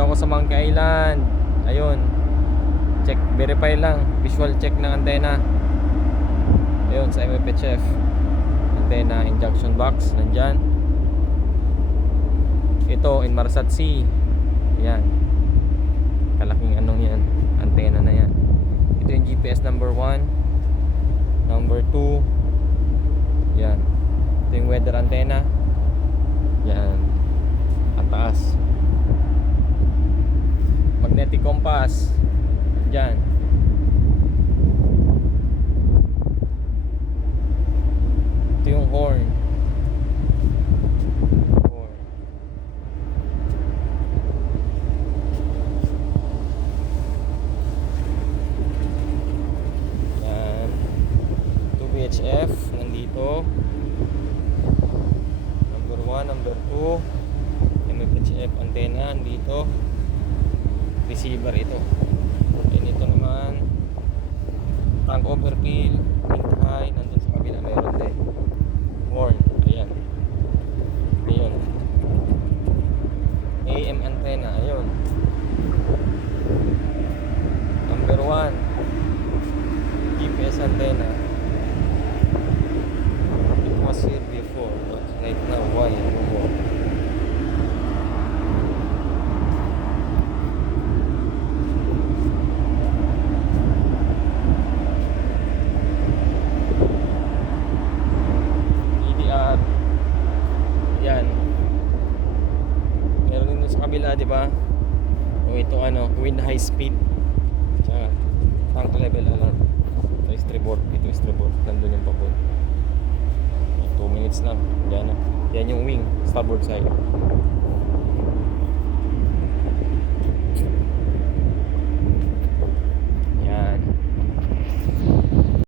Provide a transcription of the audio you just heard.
Dito ako sa Monkey Island. Ayun. Check, verify lang. Visual check ng antena. Ayun sa MFHF. Antena injection box nandyan. Ito Inmarsat C. Yan. Kalaking anong yan. Antena na yan. Ito yung GPS number 1. Number 2. Yan. Ito yung weather antenna. Yan. At taas. Magnetic compass. Diyan. Ito yung horn. Horn. Yan. Ito VHF nandito. Number 1, number 2. MFHF antenna nandito. Receiver ito. And ito naman tank overkill, pink high, nandun sa kabila meron din. Horn, ayan. Ayun. AM antenna, ayun. Number 1 GPS antenna. It was here before, but right now why no more? Yan. Meron din sa kabila, di ba? O ito ano, wind high speed. Tsaka tank level alarm. Ito is tribord, ito is tribord. Nandun yung pabot. 2 minutes lang. Yan na. Yan yung wing, starboard side.